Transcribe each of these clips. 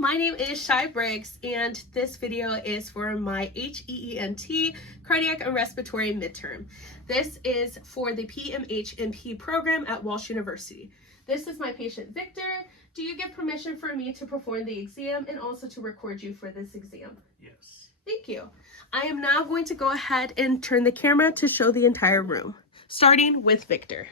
my name is Shy Briggs, and this video is for my HEENT Cardiac and Respiratory midterm. This is for the PMH-MP program at Walsh University. This is my patient Victor. Do you give permission for me to perform the exam and also to record you for this exam? Yes. Thank you. I am now going to go ahead and turn the camera to show the entire room, starting with Victor.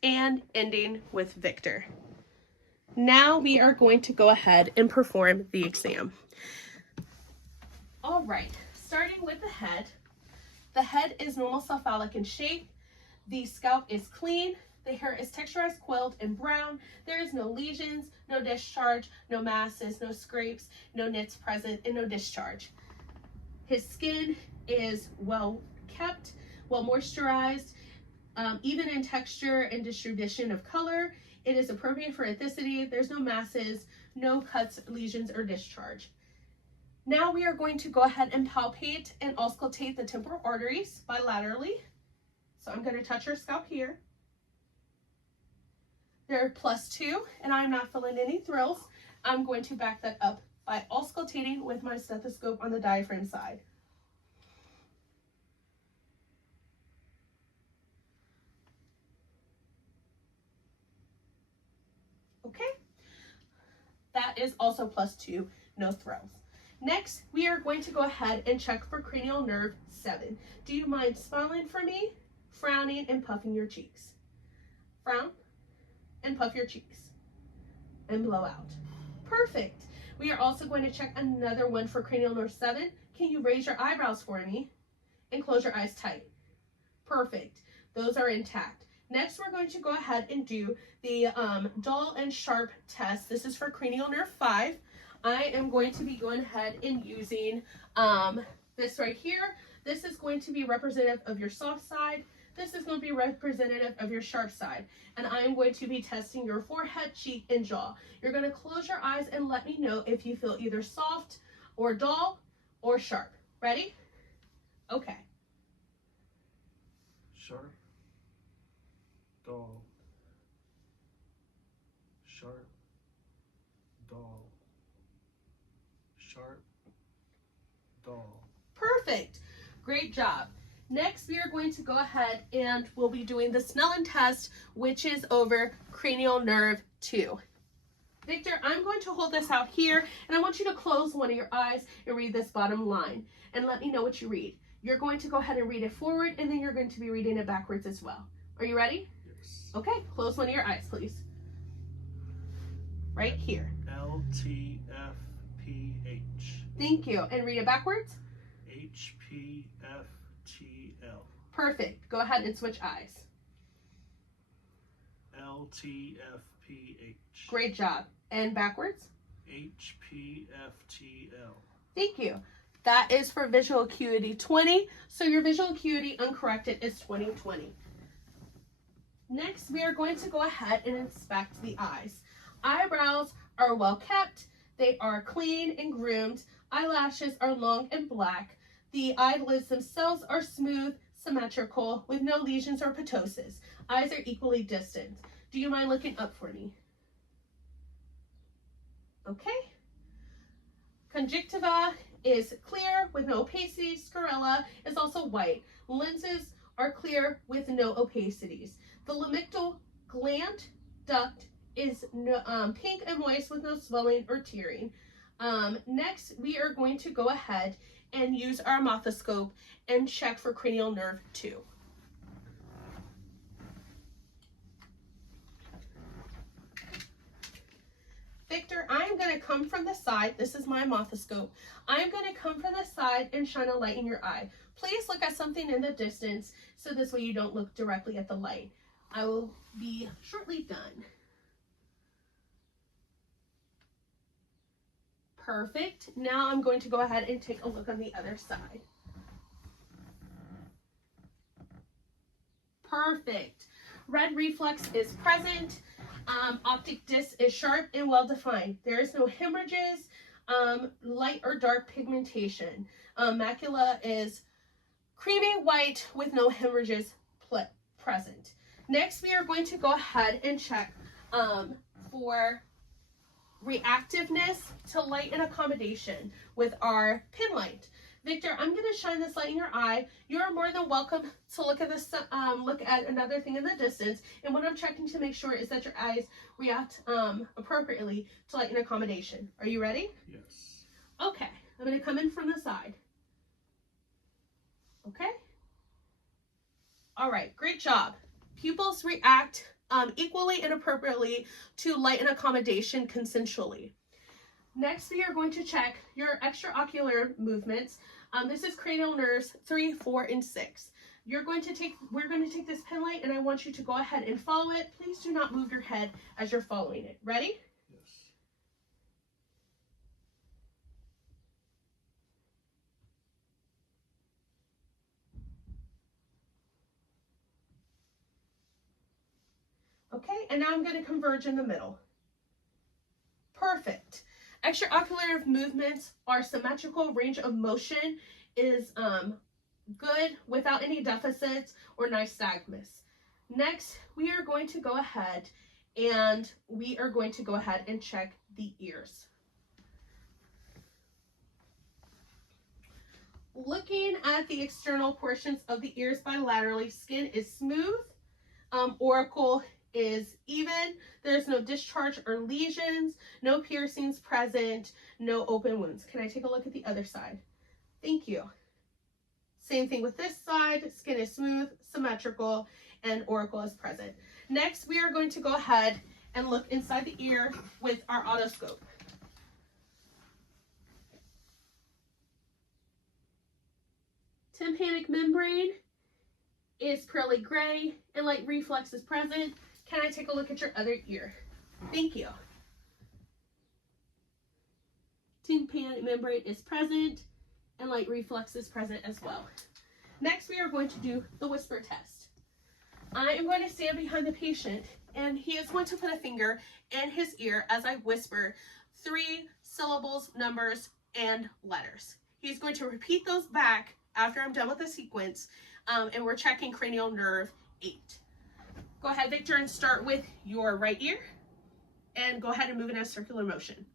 And ending with Victor. Now we are going to go ahead and perform the exam. All right, starting with the head. The head is normal cephalic in shape. The scalp is clean. The hair is texturized, coiled, and brown. There is no lesions, no discharge, no masses, no scrapes, no nits present, and no discharge. His skin is well kept, well moisturized, even in texture and distribution of color. It is appropriate for ethnicity. There's no masses, no cuts, lesions, or discharge. Now we are going to go ahead and palpate and auscultate the temporal arteries bilaterally. So I'm going to touch your scalp here. They're +2, and I'm not feeling any thrills. I'm going to back that up by auscultating with my stethoscope on the diaphragm side. Okay, that is also +2, no thrills. Next, we are going to go ahead and check for cranial nerve 7. Do you mind smiling for me, frowning, and puffing your cheeks? Frown and puff your cheeks and blow out. Perfect. We are also going to check another one for cranial nerve 7. Can you raise your eyebrows for me and close your eyes tight? Perfect. Those are intact. Next, we're going to go ahead and do the dull and sharp test. This is for cranial nerve 5. I am going to be going ahead and using this right here. This is going to be representative of your soft side. This is going to be representative of your sharp side. And I am going to be testing your forehead, cheek, and jaw. You're going to close your eyes and let me know if you feel either soft or dull or sharp. Ready? Okay. Sharp, dull, sharp, dull, sharp, dull. Perfect. Great job. Next, we are going to go ahead and we'll be doing the Snellen test, which is over cranial nerve 2. Victor, I'm going to hold this out here, and I want you to close one of your eyes and read this bottom line, and let me know what you read. You're going to go ahead and read it forward, and then you're going to be reading it backwards as well. Are you ready? Yes. Okay, close one of your eyes, please. Right here. LTFPH. Thank you. And read it backwards. HPFTL. Perfect. Go ahead and switch eyes. LTFPH. Great job. And backwards. HPFTL. Thank you. That is for visual acuity 20. So your visual acuity uncorrected is 20/20. Next, we are going to go ahead and inspect the eyes. Eyebrows are well kept. They are clean and groomed. Eyelashes are long and black. The eyelids themselves are smooth, symmetrical, with no lesions or ptosis. Eyes are equally distant. Do you mind looking up for me? Okay. Conjunctiva is clear with no opacity. Sclera is also white. Lenses are clear with no opacities. The lamictal gland duct is pink and moist with no swelling or tearing. Next, we are going to go ahead and use our mothoscope and check for cranial nerve 2. Victor, I'm going to come from the side. This is my mothoscope. I'm going to come from the side and shine a light in your eye. Please look at something in the distance so this way you don't look directly at the light. I will be shortly done. Perfect. Now I'm going to go ahead and take a look on the other side. Perfect. Red reflex is present. Optic disc is sharp and well defined. There is no hemorrhages, light or dark pigmentation. Macula is creamy white with no hemorrhages present. Next, we are going to go ahead and check for reactiveness to light and accommodation with our pin light. Victor, I'm going to shine this light in your eye. You're more than welcome to look at this, look at another thing in the distance. And what I'm checking to make sure is that your eyes react appropriately to light and accommodation. Are you ready? Yes. Okay, I'm going to come in from the side. Okay. All right, great job. Pupils react equally and appropriately to light and accommodation consensually. Next, we are going to check your extraocular movements. This is cranial nerves 3, 4, and 6. We're going to take this pen light and I want you to go ahead and follow it. Please do not move your head as you're following it. Ready? Yes. Okay, and now I'm going to converge in the middle. Perfect. Extraocular movements are symmetrical. Range of motion is good without any deficits or nystagmus. Next, we are going to go ahead and check the ears. Looking at the external portions of the ears bilaterally, skin is smooth. Auricle is even. There's no discharge or lesions, no piercings present, no open wounds. Can I take a look at the other side? Thank you. Same thing with this side. Skin is smooth, symmetrical, and auricle is present. Next, we are going to go ahead and look inside the ear with our otoscope. Tympanic membrane is pearly gray and light reflex is present. Can I take a look at your other ear? Thank you. Tympanic membrane is present and light reflex is present as well. Next, we are going to do the whisper test. I am going to stand behind the patient and he is going to put a finger in his ear as I whisper 3 syllables, numbers, and letters. He's going to repeat those back after I'm done with the sequence, and we're checking cranial nerve 8. Go ahead, Victor, and start with your right ear, and go ahead and move in a circular motion.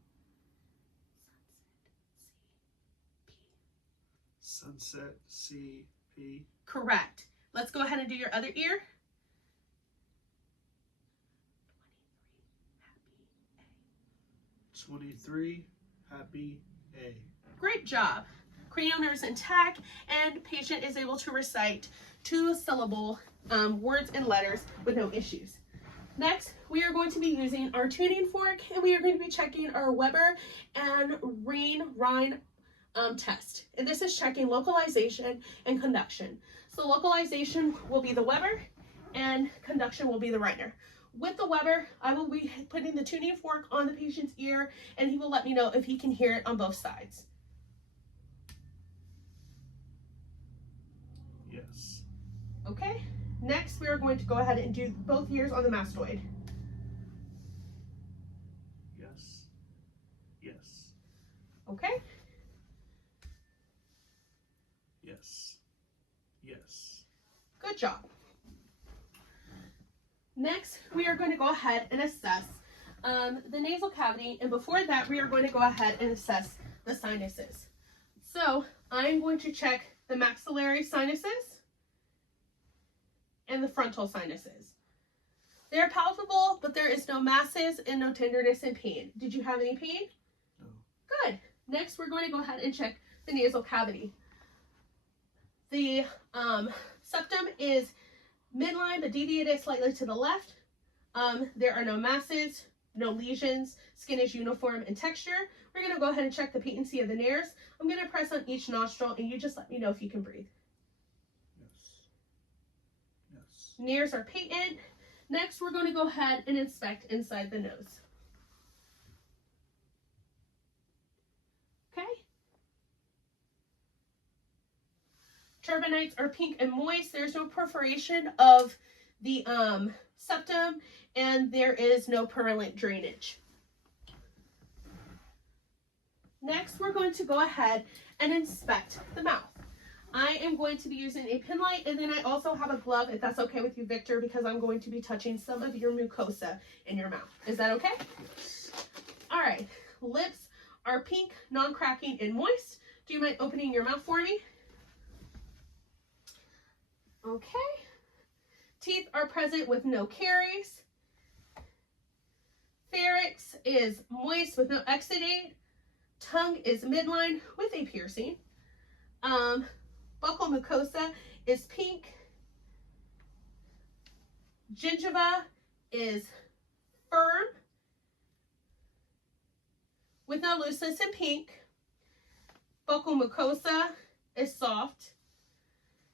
Sunset, C, P. Correct. Let's go ahead and do your other ear. 23, happy, A. Great job. Cranial nerves intact, and patient is able to recite 2-syllable words and letters with no issues. Next, we are going to be using our tuning fork, and we are going to be checking our Weber and Rhine test. And this is checking localization and conduction. So localization will be the Weber, and conduction will be the Reiner. With the Weber, I will be putting the tuning fork on the patient's ear, and he will let me know if he can hear it on both sides. Yes. Okay, next we are going to go ahead and do both ears on the mastoid. Yes. Yes. Okay, Yes. Yes. good job. Next, we are going to go ahead and assess the nasal cavity, and before that, we are going to go ahead and assess the sinuses. So I'm going to check the maxillary sinuses and the frontal sinuses. They're palpable, but there is no masses and no tenderness and pain. Did you have any pain? No. Good. Next, we're going to go ahead and check the nasal cavity. The septum is midline, but deviated slightly to the left. There are no masses, no lesions. Skin is uniform in texture. We're going to go ahead and check the patency of the nares. I'm going to press on each nostril, and you just let me know if you can breathe. Yes. Yes. Nares are patent. Next, we're going to go ahead and inspect inside the nose. Okay. Turbinates are pink and moist. There's no perforation of the septum, and there is no purulent drainage. Next, we're going to go ahead and inspect the mouth. I am going to be using a pen light, and then I also have a glove, if that's okay with you, Victor, because I'm going to be touching some of your mucosa in your mouth. Is that okay? Yes. All right. Lips are pink, non-cracking, and moist. Do you mind opening your mouth for me? Okay. Teeth are present with no caries. Pharynx is moist with no exudate. Tongue is midline with a piercing. Buccal mucosa is pink. Gingiva is firm with no looseness and pink. Buccal mucosa is soft.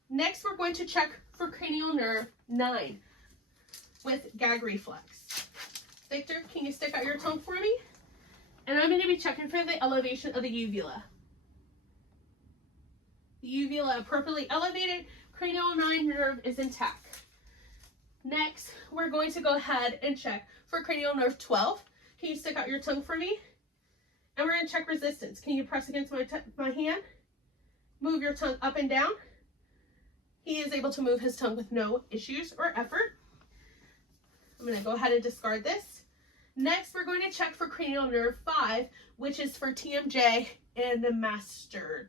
Next, we're going to check for cranial nerve 9 with gag reflex. Victor, can you stick out your tongue for me? And I'm going to be checking for the elevation of the uvula. The uvula appropriately elevated, cranial 9 nerve is intact. Next, we're going to go ahead and check for cranial nerve 12. Can you stick out your tongue for me? And we're going to check resistance. Can you press against my hand? Move your tongue up and down. He is able to move his tongue with no issues or effort. I'm going to go ahead and discard this. Next, we're going to check for cranial nerve 5, which is for TMJ and the masseter.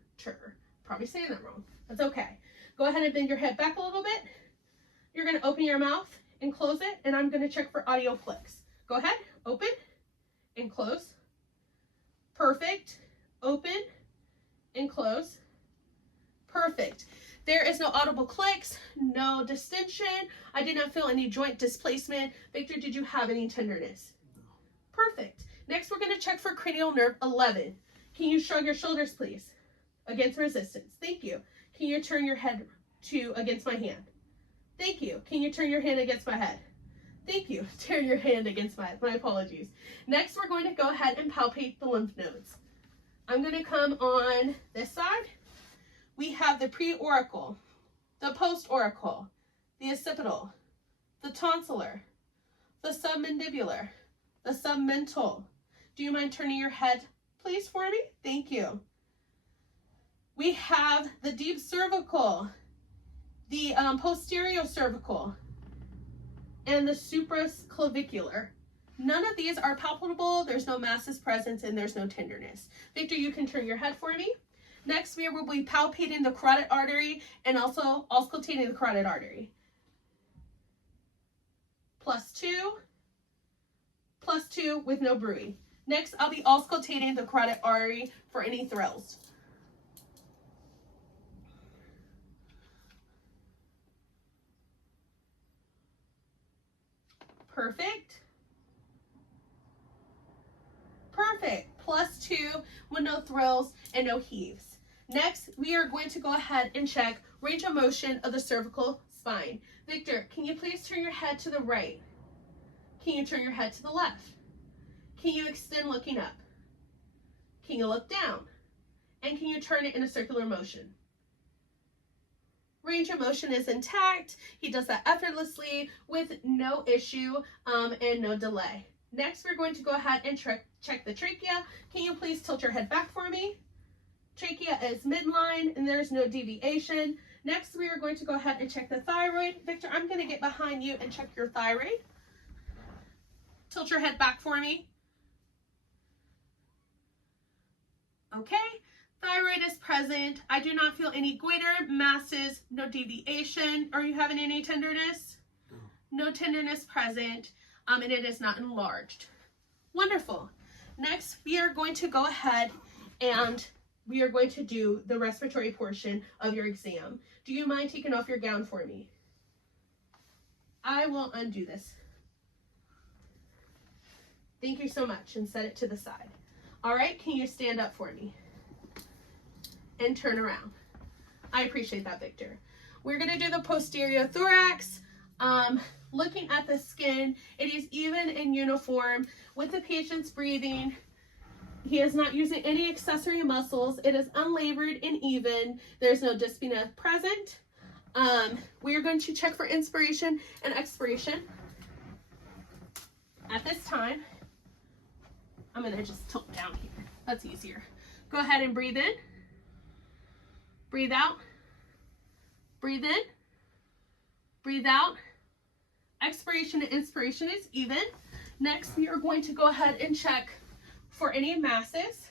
Probably saying that wrong. That's okay. Go ahead and bend your head back a little bit. You're going to open your mouth and close it, and I'm going to check for audio flicks. Go ahead, open and close. Perfect. Open and close. Perfect. There is no audible clicks, no distension. I did not feel any joint displacement. Victor, did you have any tenderness? No. Perfect. Next, we're going to check for cranial nerve 11. Can you shrug your shoulders, please? Against resistance. Thank you. Can you turn your head against my hand? Thank you. Can you turn your hand against my head? Thank you. Turn your hand against my apologies. Next, we're going to go ahead and palpate the lymph nodes. I'm going to come on this side. We have the preauricle, the postauricle, the occipital, the tonsillar, the submandibular, the submental. Do you mind turning your head, please, for me? Thank you. We have the deep cervical, the posterior cervical, and the supraclavicular. None of these are palpable. There's no masses present, and there's no tenderness. Victor, you can turn your head for me. Next, we will be palpating the carotid artery and also auscultating the carotid artery. +2 with no bruit. Next, I'll be auscultating the carotid artery for any thrills. Perfect. Perfect. +2 with no thrills and no heaves. Next, we are going to go ahead and check range of motion of the cervical spine. Victor, can you please turn your head to the right? Can you turn your head to the left? Can you extend looking up? Can you look down? And can you turn it in a circular motion? Range of motion is intact. He does that effortlessly with no issue and no delay. Next, we're going to go ahead and check the trachea. Can you please tilt your head back for me? Trachea is midline and there's no deviation. Next, we are going to go ahead and check the thyroid. Victor, I'm going to get behind you and check your thyroid. Tilt your head back for me. Okay, thyroid is present. I do not feel any goiter, masses, no deviation. Are you having any tenderness? No. No tenderness present, and it is not enlarged. Wonderful. Next, we are going to go ahead and we are going to do the respiratory portion of your exam. Do you mind taking off your gown for me? I will undo this. Thank you so much, and set it to the side. All right, can you stand up for me? And turn around. I appreciate that, Victor. We're gonna do the posterior thorax. Looking at the skin, it is even and uniform with the patient's breathing. He is not using any accessory muscles. It is unlabored and even. There's no dyspnea present. We are going to check for inspiration and expiration. At this time, I'm going to just tilt down here. That's easier. Go ahead and breathe in. Breathe out. Breathe in. Breathe out. Expiration and inspiration is even. Next, we are going to go ahead and check for any masses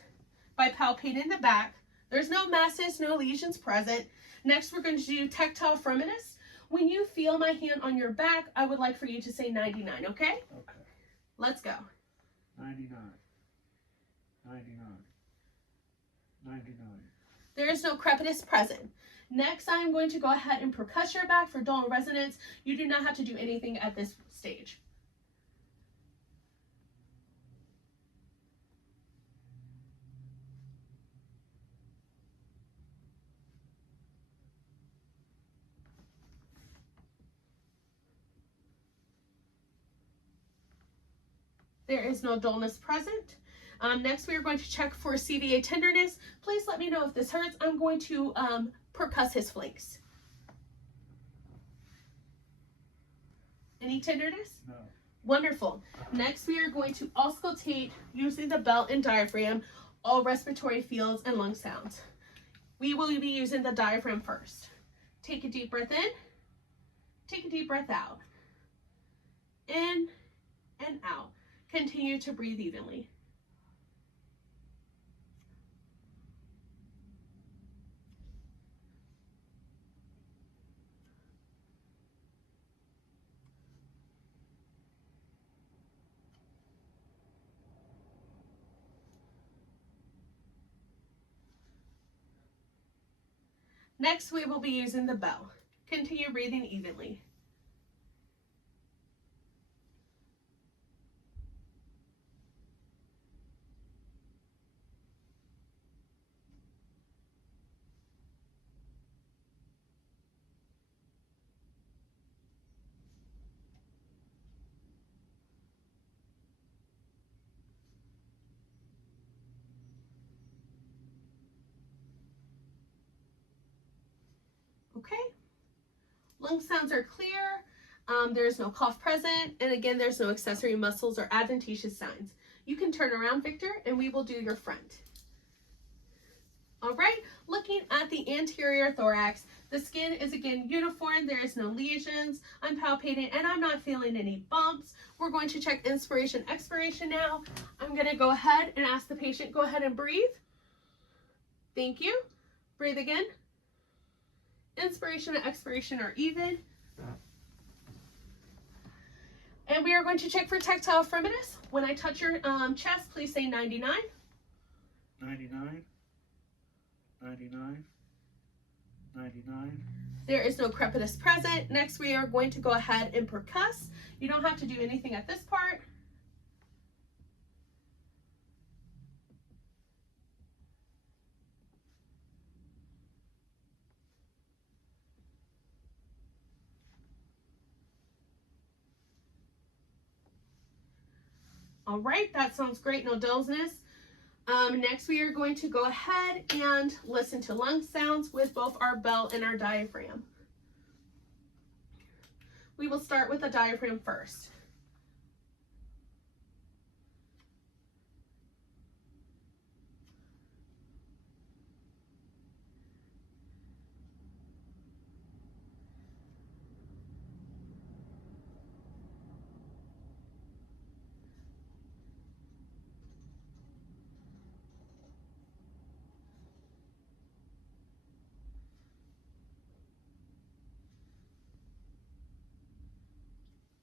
by palpating the back. There's no masses, no lesions present. Next, we're going to do tactile firmness. When you feel my hand on your back, I would like for you to say 99, okay? Okay. Let's go. 99. 99. 99. There is no crepitus present. Next, I'm going to go ahead and percuss your back for dull resonance. You do not have to do anything at this stage. There is no dullness present. Next, we are going to check for CVA tenderness. Please let me know if this hurts. I'm going to percuss his flanks. Any tenderness? No. Wonderful. Next, we are going to auscultate using the belt and diaphragm, all respiratory fields and lung sounds. We will be using the diaphragm first. Take a deep breath in. Take a deep breath out. In and out. Continue to breathe evenly. Next, we will be using the bell. Continue breathing evenly. Okay, lung sounds are clear. There's no cough present, and again, there's no accessory muscles or adventitious signs. You can turn around, Victor, and we will do your front. All right, looking at the anterior thorax, the skin is again uniform. There is no lesions. I'm palpating, and I'm not feeling any bumps. We're going to check inspiration, expiration now. I'm gonna go ahead and ask the patient, go ahead and breathe. Thank you. Breathe again. Inspiration and expiration are even. And we are going to check for tactile firmness. When I touch your chest, please say 99. 99. 99. 99. There is no crepitus present. Next, we are going to go ahead and percuss. You don't have to do anything at this part. All right, that sounds great, no dullness. Next, we are going to go ahead and listen to lung sounds with both our bell and our diaphragm. We will start with the diaphragm first.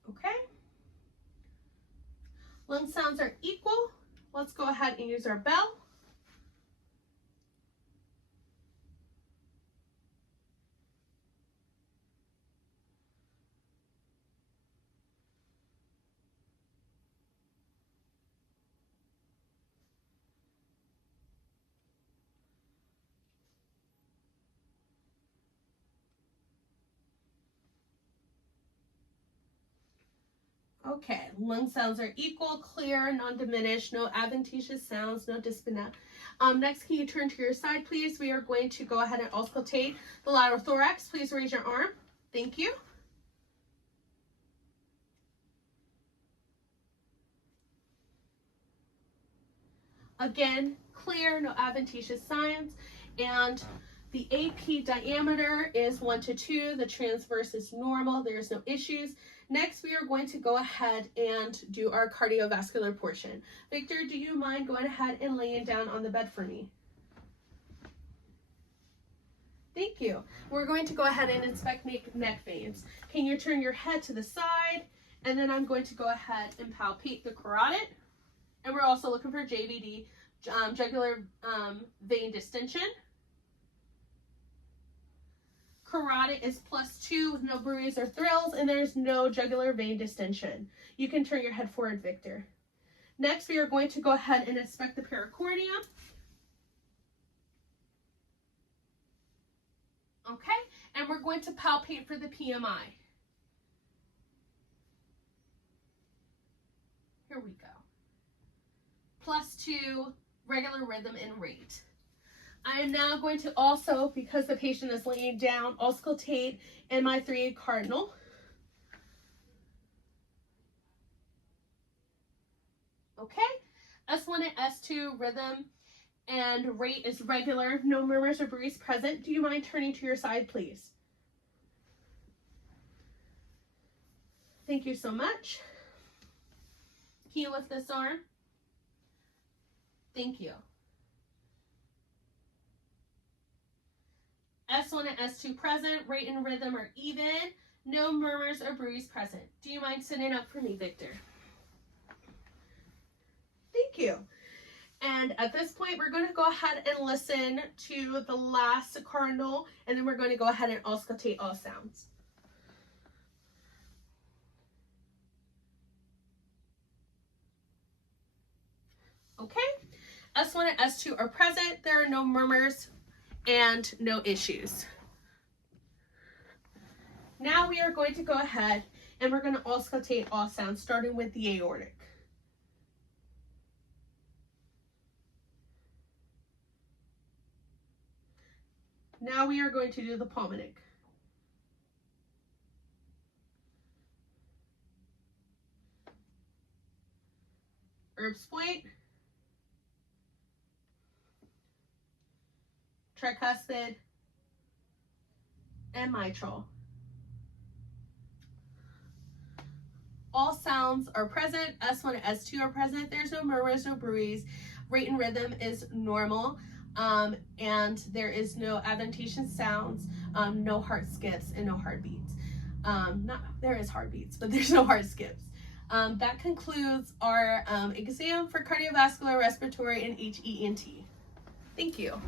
Okay. Lung sounds are equal. Let's go ahead and use our bell. Okay, lung sounds are equal, clear, non-diminished, no adventitious sounds, no dyspnea. Next, can you turn to your side, please? We are going to go ahead and auscultate the lateral thorax. Please raise your arm. Thank you. Again, clear, no adventitious signs, and the AP diameter is 1 to 2. The transverse is normal. There's no issues. Next, we are going to go ahead and do our cardiovascular portion. Victor, do you mind going ahead and laying down on the bed for me? Thank you. We're going to go ahead and inspect neck veins. Can you turn your head to the side? And then I'm going to go ahead and palpate the carotid. And we're also looking for JVD, jugular vein distension. Carotid is +2 with no bruise or thrills, and there's no jugular vein distension. You can turn your head forward, Victor. Next, we are going to go ahead and inspect the pericardium. Okay, and we're going to palpate for the PMI. Here we go. +2, regular rhythm and rate. I am now going to also, because the patient is laying down, auscultate MI3 cardinal. Okay, S1 and S2 rhythm and rate is regular, no murmurs or bruise present. Do you mind turning to your side, please? Thank you so much. Can you lift this arm? Thank you. S1 and S2 present, rate and rhythm are even, no murmurs or bruise present. Do you mind sitting up for me, Victor? Thank you. And at this point, we're going to go ahead and listen to the last cardinal, and then we're going to go ahead and auscultate all sounds. Okay, S1 and S2 are present. There are no murmurs and no issues. Now we are going to go ahead and we're going to auscultate all sounds, starting with the aortic. Now we are going to do the pulmonic. Herb's point. Tricuspid, and mitral. All sounds are present. S1 and S2 are present. There's no murmurs, no bruise. Rate and rhythm is normal, and there is no adventitious sounds, no heart skips, and no heartbeats. There is heartbeats, but there's no heart skips. That concludes our exam for cardiovascular, respiratory, and HEENT. Thank you.